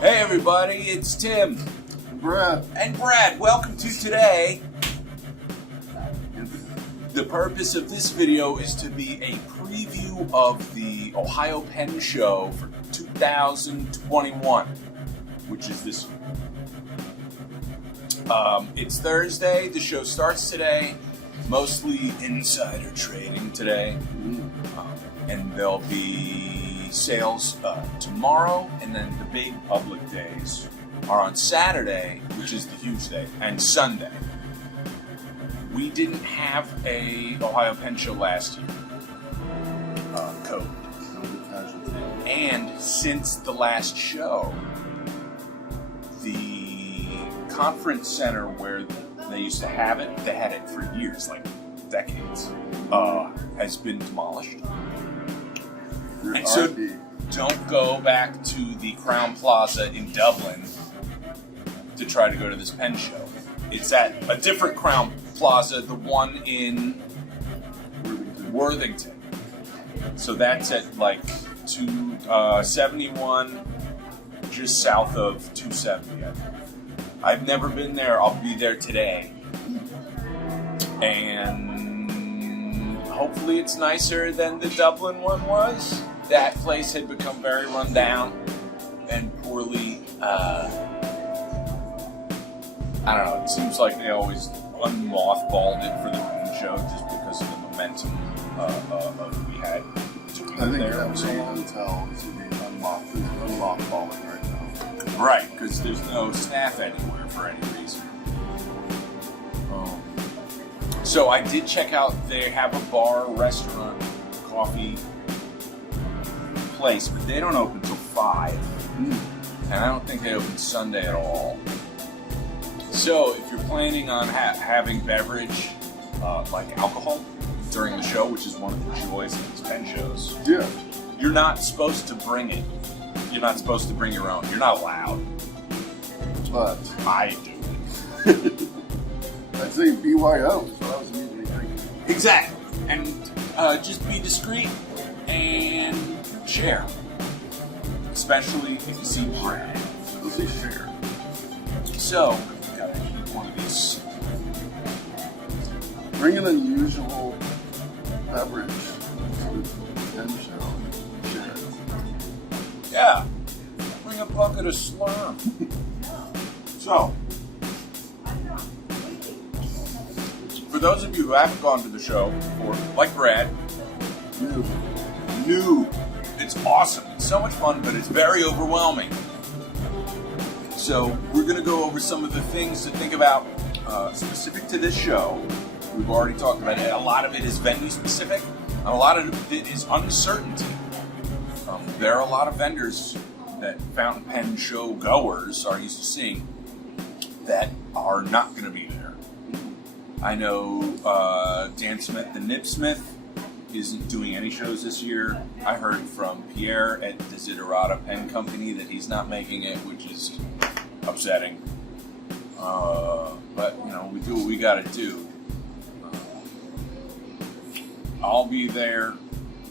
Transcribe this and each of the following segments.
Hey everybody, it's Tim. Brad. And Brad, welcome to today. The purpose of this video is to be a preview of the Ohio Pen Show for 2021, which is this. It's Thursday, the show starts today, mostly insider trading today, and there'll be sales tomorrow, and then the big public days are on Saturday, which is the huge day, and Sunday. We didn't have a Ohio Pen Show last year, COVID. And since the last show, the conference center where they used to have it, they had it for years, like decades, has been demolished. And so don't go back to the Crown Plaza in Dublin to try to go to this pen show. It's at a different Crown Plaza, the one in Worthington. So that's at like 271, just south of 270. I've never been there. I'll be there today. And hopefully it's nicer than the Dublin one was. That place had become very run down and poorly, I don't know, it seems like they always unmothballed it for the pen show just because of the momentum we had. I think every hotel is unmothballing right now. Right, because there's no staff anywhere for any reason. So I did check out, they have a bar, restaurant, coffee place, but they don't open till 5. And I don't think they open Sunday at all. So if you're planning on having beverage, like alcohol, during the show, which is one of the joys of these pen shows, yeah, you're not supposed to bring it. You're not supposed to bring your own. You're not allowed. But I do. I'd say BYO is what I was usually thinking. Exactly. And just be discreet and share. Especially if you see Brad. Let's see share. So, gotta eat one of these. Bring an unusual beverage to the pen show. Share it. Yeah. Bring a bucket of Slurm. So, for those of you who haven't gone to the show before, like Brad, new. It's awesome. It's so much fun, but it's very overwhelming. So we're going to go over some of the things to think about specific to this show. We've already talked about it. A lot of it is venue specific, and a lot of it is uncertainty. There are a lot of vendors that fountain pen show goers are used to seeing that are not going to be there. I know Dan Smith, the Nibsmith, isn't doing any shows this year. I heard from Pierre at Desiderata Pen Company that he's not making it, which is upsetting. But, you know, we do what we got to do. I'll be there.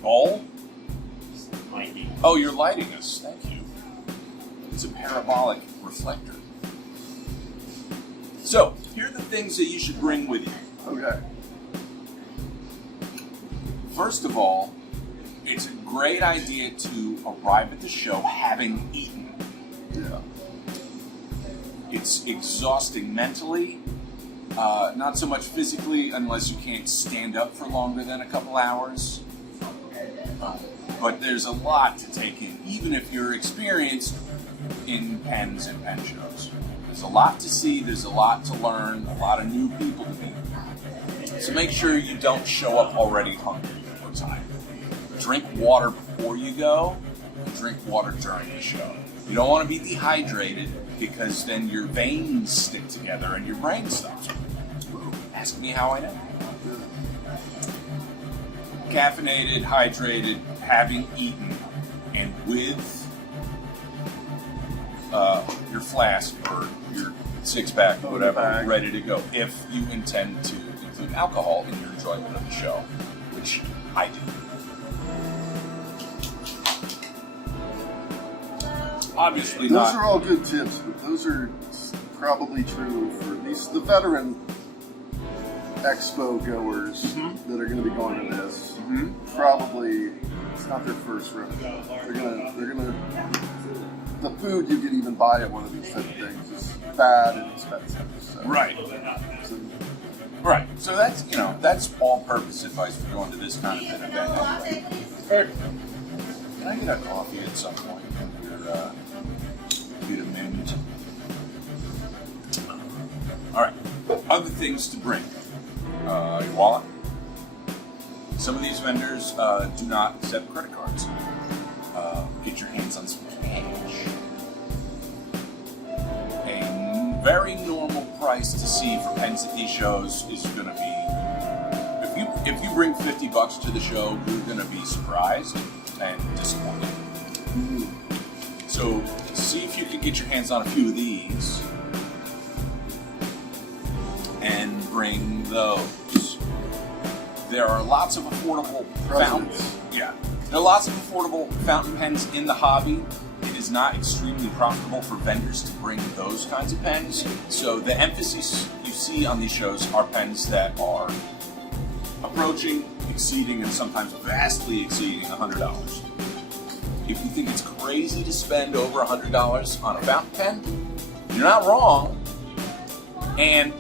Ball? Lighting. Oh, you're lighting us. Thank you. It's a parabolic reflector. So, here are the things that you should bring with you. Okay. First of all, it's a great idea to arrive at the show having eaten. Yeah. It's exhausting mentally, not so much physically unless you can't stand up for longer than a couple hours. But there's a lot to take in, even if you're experienced in pens and pen shows. There's a lot to see, there's a lot to learn, a lot of new people to meet. So make sure you don't show up already hungry or tired. Drink water before you go, and drink water during the show. You don't want to be dehydrated because then your veins stick together and your brain stops. Ask me how I know. Caffeinated, hydrated, having eaten, and with your flask or your six-pack or whatever ready to go, if you intend to include alcohol in your enjoyment of the show, which I do. obviously Those not. are all good tips, but those are probably true for the veteran expo goers that are going to be going to this. Probably it's not their first rodeo. They're gonna. The food you can even buy at one of these type of things is bad and expensive. So. Right. So, Right. So that's all-purpose advice for going to this kind of an event. Anyway. Can I get a coffee at some point? Get a mint. All right. Other things to bring. Your wallet. Some of these vendors do not accept credit cards. Get your hands on some cash. A very normal price to see for pens at these shows is going to be, if you bring $50 to the show, you're going to be surprised and disappointed. So see if you can get your hands on a few of these and bring those. There are lots of affordable fountains. Yeah. There are lots of affordable fountain pens in the hobby. It is not extremely profitable for vendors to bring those kinds of pens. So the emphasis you see on these shows are pens that are approaching, exceeding, and sometimes vastly exceeding $100. If you think it's crazy to spend over $100 on a fountain pen, you're not wrong. And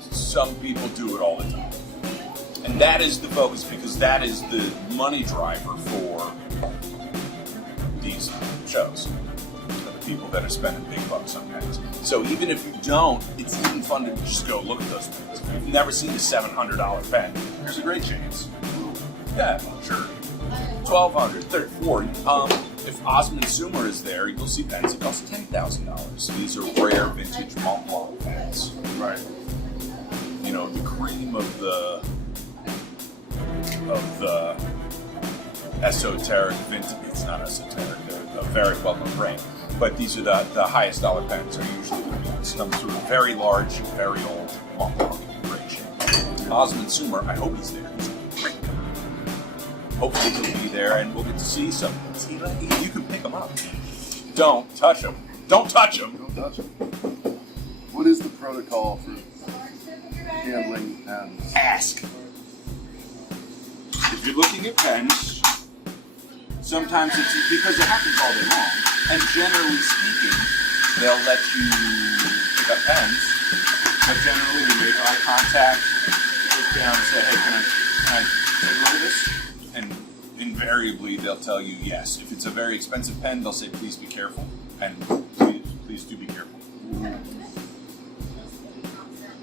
some people do it all the time. And that is the focus, because that is the money driver for these shows. For the people that are spending big bucks on pens. So even if you don't, it's even fun to just go look at those pens. If you've never seen a $700 pen, there's a great chance. Yeah, sure. $1,200, $340. If Osmond Sumer is there, you'll see pens that cost $10,000. These are rare vintage Mont Blanc pens. right. You know, the cream of the esoteric vintage. It's not esoteric. They're very well known brand. But these are the highest dollar pens are usually some sort of very large, very old Mont Blanc great shape. Osmond Sumer, I hope he's there. He's great. Hopefully he'll be there and we'll get to see some. See, you can pick them up. Don't touch them. Don't touch them. Don't touch them. What is the protocol for handling pens? Ask. If you're looking at pens, sometimes it's because it happens all day long, and generally speaking, they'll let you pick up pens, but generally you make eye contact, look down and say, hey, can I take a look at this? And invariably they'll tell you yes. If it's a very expensive pen, they'll say, please be careful, and please do be careful.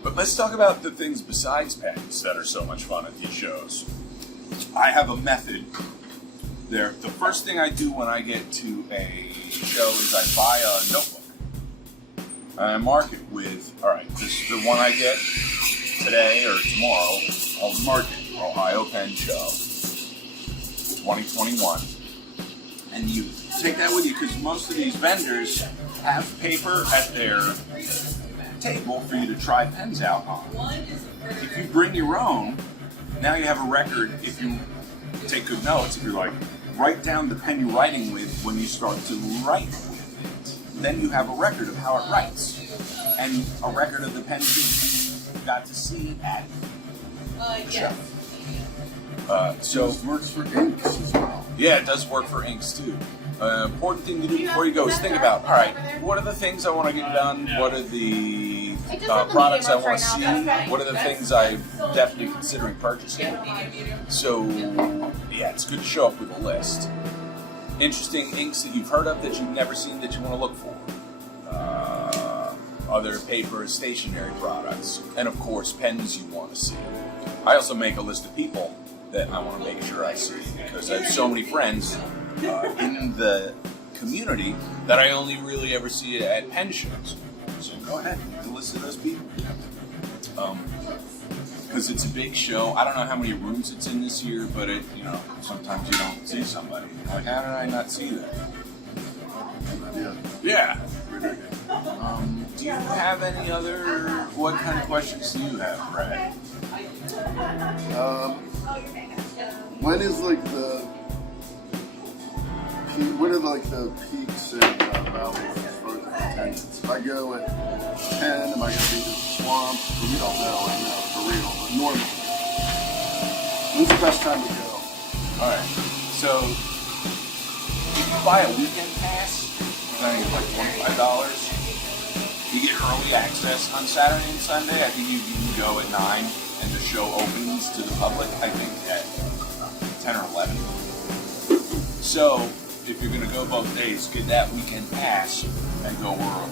But let's talk about the things besides pens that are so much fun at these shows. I have a method there. The first thing I do when I get to a show is I buy a notebook. I mark it with, all right, this is the one I get today or tomorrow. I'll mark it, Ohio Pen Show 2021. And you take that with you because most of these vendors have paper at their table for you to try pens out on. If you bring your own, now you have a record. If you take good notes, if you're like, write down the pen you're writing with when you start to write with it. Then you have a record of how it writes. And a record of the pens that you got to see at the show. So It works for inks as well. yeah, it does work for inks too. Important thing to do before you go is think about, all right, what are the things I want to get done? What are the products I want to see? What are the things I'm definitely considering purchasing? So, yeah, it's good to show up with a list. Interesting inks that you've heard of that you've never seen that you want to look for. Other paper, stationery products, and of course, pens you want to see. I also make a list of people that I want to make sure I see because I have so many friends in the community that I only really ever see at pen shows. So go ahead, make the list of those people. Because it's a big show. I don't know how many rooms it's in this year, but sometimes you don't see somebody. You're like, how did I not see that? Yeah. Do you have any other? What kind of questions do you have, Brad? When are like the peaks in Valley as far as attendance. If I go at 10, am I going to be just swamped? We don't know, for real, but normally. When's the best time to go? All right. So if you buy a weekend pass, I think it's like $25. You get early access on Saturday and Sunday. I think you can go at 9, and the show opens to the public, I think, at 10 or 11. So if you're going to go both days, get that weekend pass and go early.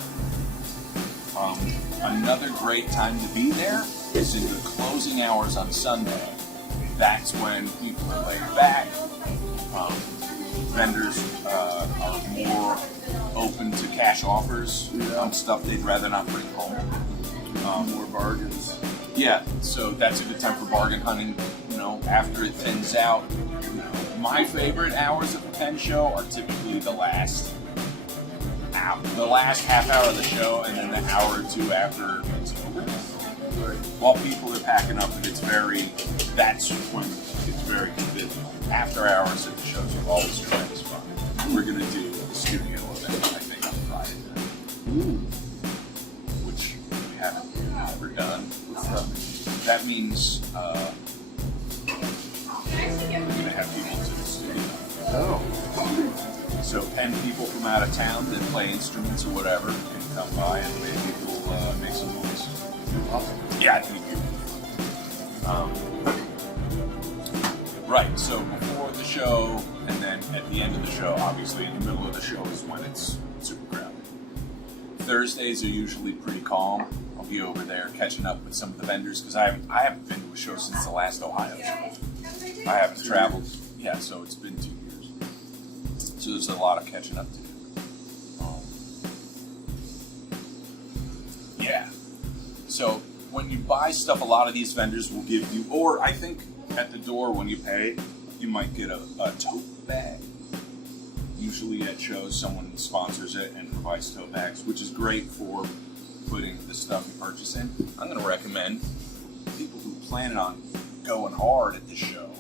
Another great time to be there is in the closing hours on Sunday. That's when people are laid back. Vendors are more open to cash offers on stuff they'd rather not bring home. More bargains. Yeah, so that's a good time for bargain hunting. After it thins out. My favorite hours of the Penn show are typically the last half hour of the show, and then the hour or two after it's over. Right. While people are packing up, and that's when it's very convivial. After hours at the shows are always tremendous fun. We're going to do the studio event, I think, on Friday night, which we haven't ever done. That means we're going to have people to the studio. Oh. So Penn people from out of town that play instruments or whatever can come by and maybe we'll make some noise. Awesome. Yeah, I think you. Right, so before the show, and then at the end of the show, obviously in the middle of the show is when it's super crowded. Thursdays are usually pretty calm. I'll be over there catching up with some of the vendors because I haven't been to a show since the last Ohio show. I haven't traveled. Yeah, so it's been 2 years. So there's a lot of catching up to do. Yeah. So when you buy stuff, a lot of these vendors will give you, or I think at the door when you pay, you might get a tote bag. Usually at shows, someone sponsors it and provides tote bags, which is great for putting the stuff you purchase in. I'm going to recommend people who plan on going hard at the show,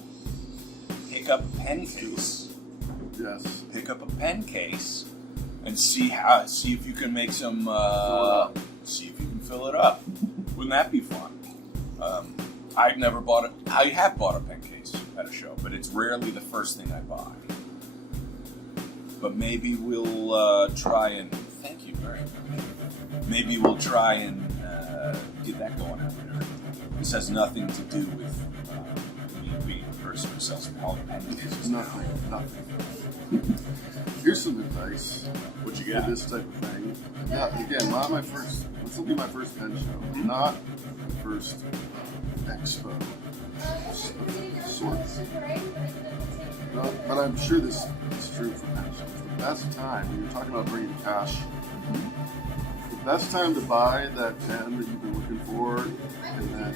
pick up a pen case. Yes. Pick up a pen case and see if you can make some. See if you can fill it up. Wouldn't that be fun? I have bought a pen case at a show, but it's rarely the first thing I buy. But maybe we'll try and. Thank you very much. Maybe we'll try and get that going out there. This has nothing to do with me being a person who sells all the pen cases. Nothing. Here's some advice. What you For got? this type of thing. Yeah, again, this will be my first pen show, not the first expo of sorts. But I'm sure this is true for pen shows. The best time, when you're talking about bringing cash, the best time to buy that pen that you've been looking for, and then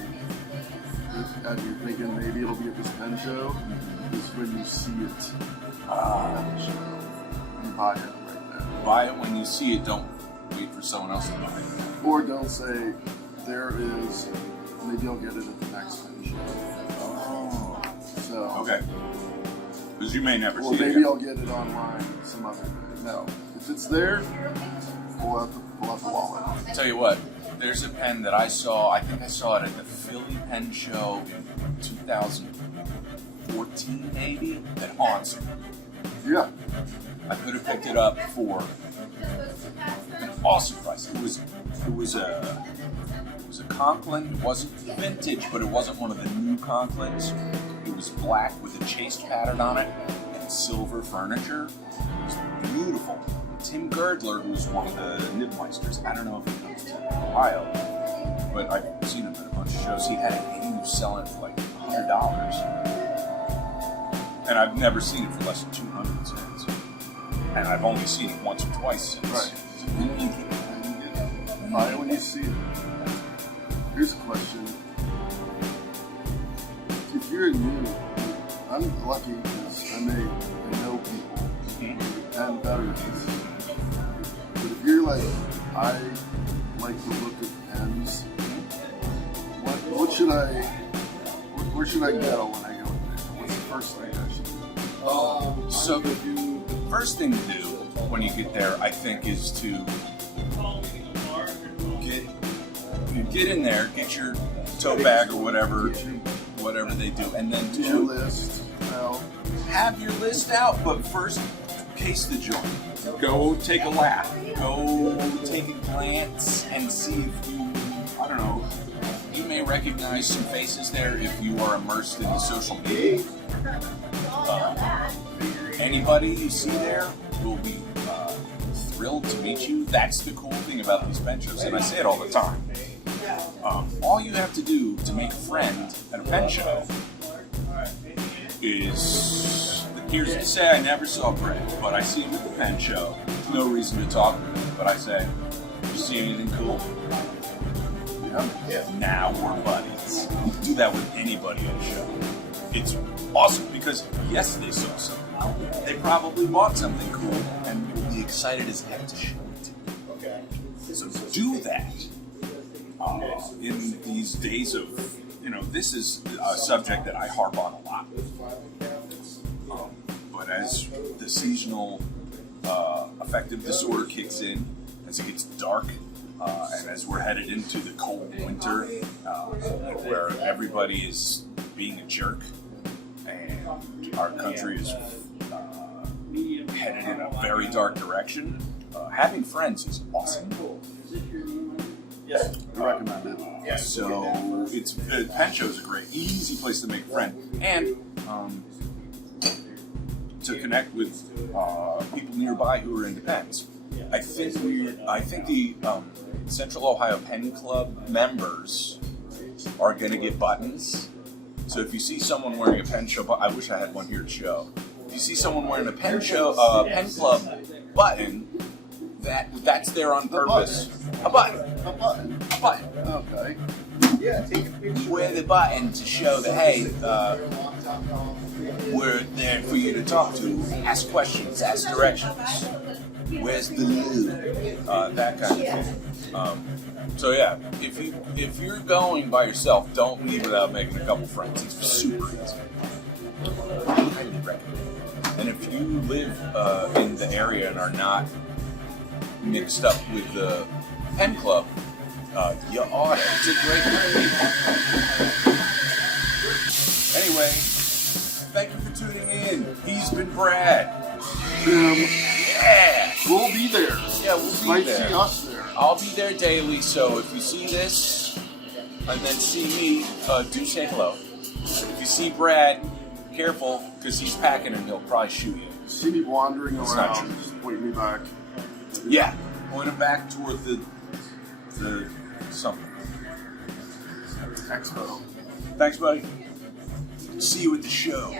and you're thinking maybe it'll be at this pen show, is when you see it at the show. You buy it right there. Buy it when you see it. Don't wait for someone else to buy it. Or don't say, there is, maybe I'll get it at the next pen show. Oh. So, Okay. Because you may never or see it. maybe again. I'll get it online some other day. No. If it's there, pull out the wallet. Tell you what, there's a pen that I saw. I think I saw it at the Philly Pen Show in 2014, maybe. That haunts me. Yeah. I could have picked it up for an awesome price. It was a Conklin. It wasn't vintage, but it wasn't one of the new Conklins. It was black with a chased pattern on it and silver furniture. It was beautiful. Tim Girdler, who's one of the Nibmeisters, I don't know if he comes to Ohio, but I've seen him at a bunch of shows. He was selling it for like $100. And I've never seen it for less than 200 cents. And I've only seen it once or twice since. Right. Buy it when you see it. Here's a question. If you're new, I'm lucky because I know people and veterans. But if you're like, I like the look of pens, where should I go when I go in there? What's the first thing I should do? So the first thing to do when you get there, I think, is to get in there, get your tote bag or whatever they do, and then Do your list. Well, have your list out, but first case the joint. Go take a lap. Go take a glance and see if you, I don't know, you may recognize some faces there if you are immersed in the social media. Anybody you see there will be thrilled to meet you. That's the cool thing about these pen shows, and I say it all the time. All you have to do to make a friend at a pen show is, here's to say I never saw Brett, but I see him at the pen show. No reason to talk with him, but I say, you see anything cool? Yeah. Now we're buddies. Do that with anybody at a show. It's awesome because, yes, they saw something cool. They probably bought something cool and will be excited as heck to show it to you. So do that. In these days of, this is a subject that I harp on a lot. But as the seasonal affective disorder kicks in, as it gets dark, and as we're headed into the cold winter, where everybody is being a jerk, and our country is headed in a very dark direction, having friends is awesome. I recommend it. Yeah, so pen show is a great, easy place to make a friend, and to connect with people nearby who are into pens. I think the Central Ohio Pen Club members are going to get buttons. So if you see someone wearing a pen show, I wish I had one here to show. If you see someone wearing a pen club button, that's there on purpose. A button. A button. A button. Okay. You wear the button to show that, hey, we're there for you to talk to, ask questions, ask directions. Where's the lube? That kind of thing. So yeah, if you're going by yourself, don't leave without making a couple friends. It's super easy. Highly recommend. And if you live in the area and are not mixed up with the pen club, you ought to. It's a great group of people. Anyway, thank you for tuning in. He's been Brad. Yeah! We'll be there. Yeah, we'll be Might there. see us there. I'll be there daily, so if you see this and then see me, do say hello. If you see Brad, careful, because he's packing and he'll probably shoot you. See me wandering It's not true. around, just point me back. Yeah, point him back toward the something. Expo. Thanks, buddy. See you at the show.